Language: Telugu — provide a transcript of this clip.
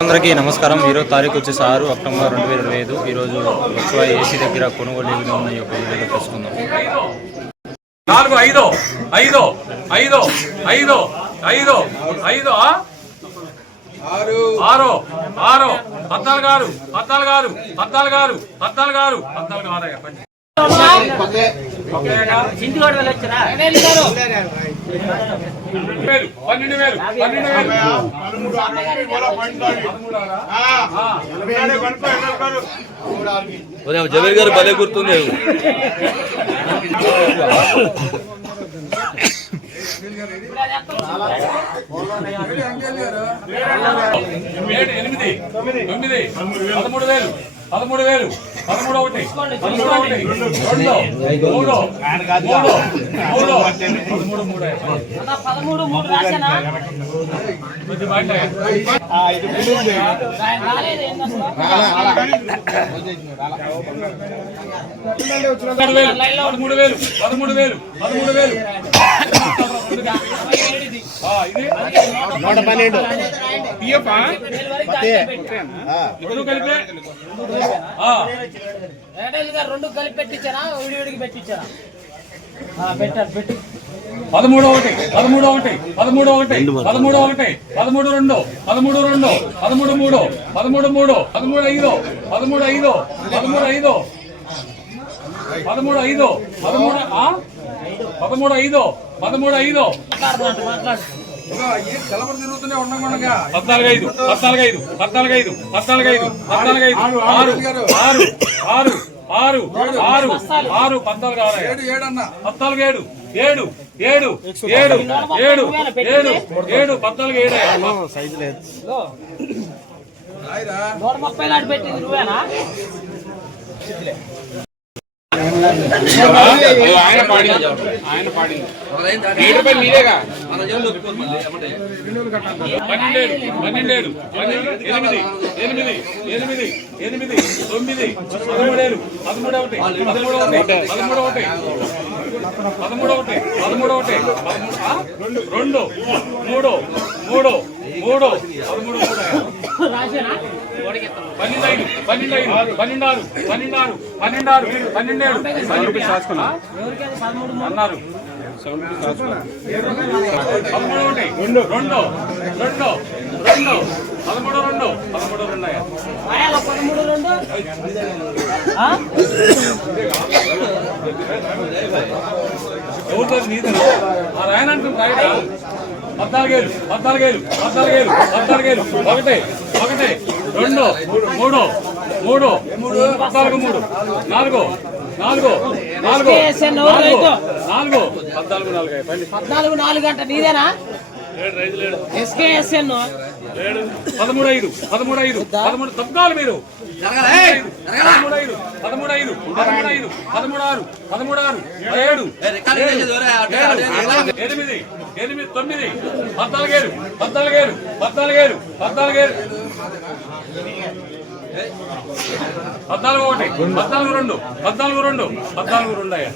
అందరికీ నమస్కారం. ఈరోజు తారీఖు వచ్చేసి ఆరు అక్టోబర్ రెండు వేల ఇరవై ఐదు. ఈరోజు వచ్చువ ఏసీ దగ్గర కొనుగోలు ఏ విధంగా ఉన్నాయి ఒక వీడియోలో తెలుసుకుందాం. నాలుగు ఐదు ఐదు ఐదు ఐదు ఐదు ఐదు? ఆరు. ఆరు పద్నాలుగు ఆరు పద్నాలుగు ఆరు పద్నాలుగు ఆరు పద్నాలుగు ఆరు పద్నాలుగు ఆరు వేలు పన్నెండు వేలు జవేద్ గారు భలే గుర్తుంది ఎనిమిది తొమ్మిది పదమూడు వేలు. పదమూడు వేలు. పదమూడు ఒకటి పదమూడు ఒకటి రెండు. మూడు. మూడు. మూడు. మూడు. పదమూడు మూడు? పదమూడు వేలు. పదమూడు వేలు. పదమూడు వేలు. నూట పన్నెండు రెండు కలిపి పెట్టించారా విడివిడికి పెట్టించారా పెట్టారు పెట్టి పదమూడు ఒకటి. పదమూడు ఒకటి. పదమూడు ఒకటి పదమూడు ఒకటి పదమూడు రెండు. పదమూడు రెండు. పదమూడు మూడు పదమూడు మూడు పదమూడు ఐదు పదమూడు ఐదు. పదమూడు ఐదు. పదమూడు ఐదు. పదమూడు పదమూడు ఐదు పదమూడు ఐదు. పద్నాలుగు ఐదు పద్నాలుగు ఐదు పద్నాలుగు ఐదు పద్నాలుగు ఐదు పద్నాలుగు ఐదు ఆరు ఆరు ఆరు ఆరు ఆరు. ఆరు పద్నాలుగు. ఆరు పద్నాలుగు ఏడు ఏడు ఏడు ఏడు ఏడు ఏడు ఏడు పద్నాలుగు ఏడు నూట ముప్పై లాంటి పెట్టింది నువ్వేనా ఆయన పాడింది ఆయన పాడింది ఏడు రూపాయలు మీరేగా పన్నెండేడు పన్నెండేడు ఎనిమిది ఎనిమిది ఎనిమిది ఎనిమిది తొమ్మిది పదమూడేడు పదమూడు ఒకటి పదమూడు ఒకటి పదమూడు ఒకటి పదమూడు ఒకటి పదమూడు ఒకటి పదమూడు రెండు మూడు మూడు మూడు పదమూడు పన్నెండు ఐదు పన్నెండు ఐదు పన్నెండు ఆరు పన్నెండు ఆరు పన్నెండు ఆరు పదమూడు మూడు అన్నారు పదమూడు ఒకటి రెండు రెండు రెండు రెండు పదమూడు రెండు పదమూడు రెండు పదమూడు రెండు? ఆ? ఎవరితో నీది. ఆ రాయట పద్నాలుగేళ్ళు పద్నాలుగేళ్ళు పద్నాలుగేళ్ళు పద్నాలుగేళ్ళు. ఒకటి ఒకటి రెండు మూడు మూడు పద్నాలుగు మూడు నాలుగు నాలుగు నాలుగు నాలుగు నాలుగు పద్నాలుగు నాలుగు. పద్నాలుగు నాలుగు అంట నీదేనా? ఎస్కేఎస్ఎన్ పదమూడు ఐదు పదమూడు ఐదు పదమూడు తప్పుకోవాలి మీరు. పదమూడు ఐదు పదమూడు ఐదు పదమూడు ఆరు పదమూడు ఆరు ఏడు ఎనిమిది ఎనిమిది తొమ్మిది పద్నాలుగేడు పద్నాలుగేడు పద్నాలుగేడు పద్నాలుగేడు. పద్నాలుగు ఒకటి పద్నాలుగు రెండు పద్నాలుగు రెండు పద్నాలుగు రెండు అయ్యా